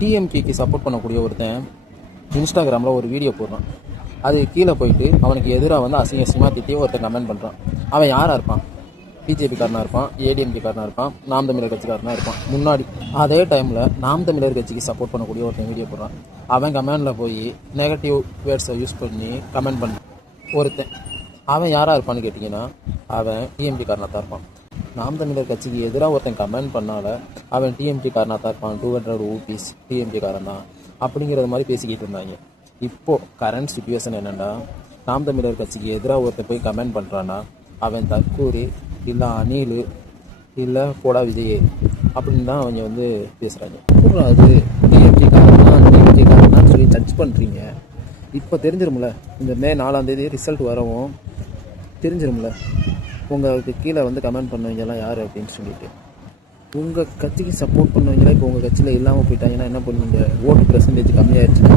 டிஎம்கேக்கு சப்போர்ட் பண்ணக்கூடிய ஒருத்தன் இன்ஸ்டாகிராமில் ஒரு வீடியோ போடுறான். அது கீழே போயிட்டு அவனுக்கு எதிராக வந்து அசிங்கமாக திட்டி ஒருத்தன் கமெண்ட் பண்ணுறான். அவன் யாராக இருப்பான்? பிஜேபிக்காரனாக இருப்பான், ஏடிஎம்கேக்காரனாக இருப்பான், நாம் தமிழர் கட்சிக்காரனாக இருப்பான். முன்னாடி அதே டைமில் நாம் தமிழர் கட்சிக்கு சப்போர்ட் பண்ணக்கூடிய ஒருத்தன் வீடியோ போடுறான். அவன் கமெண்டில் போய் நெகட்டிவ் வேர்ட்ஸை யூஸ் பண்ணி கமெண்ட் பண்ண ஒருத்தன் அவன் யாராக இருப்பான்னு கேட்டிங்கன்னா அவன் டிஎம்கேக்காரனாக தான் இருப்பான். நாம் தமிழர் கட்சிக்கு எதிராக ஒருத்தன் கமெண்ட் பண்ணால அவன் டிஎம்கேக்காரனாக தான் இருப்பான், 200 ரூபீஸ் டிஎம்கேக்காரன் தான் அப்படிங்கிறது மாதிரி பேசிக்கிட்டு இருந்தாங்க. இப்போது கரண்ட் சுச்சுவேஷன் என்னென்னா, நாம் தமிழர் கட்சிக்கு எதிராக ஒருத்தன் போய் கமெண்ட் பண்ணுறான்னா அவன் தற்கூரி இல்லை அணில் இல்லை போடா விஜயே அப்படின்னு தான் அவங்க வந்து பேசுகிறாங்க. அது டிஎம்கேக்காரனான்னு சொல்லி ஜட்ஜ் பண்ணுறீங்க. இப்போ தெரிஞ்சிரும்ல, இந்த மே 4ஆம் தேதி ரிசல்ட் வரவும் தெரிஞ்சிரும்ல உங்களுக்கு கீழே வந்து கமெண்ட் பண்ணவங்கலாம் யார் அப்படின்னு சொல்லிட்டு. உங்கள் கட்சிக்கு சப்போர்ட் பண்ணவங்களே இப்போ உங்கள் கட்சியில் இல்லாமல் போயிட்டாங்கன்னா என்ன பண்ணுவீங்க? ஓட்டு பெர்சன்டேஜ் கம்மியாகிடுச்சுன்னா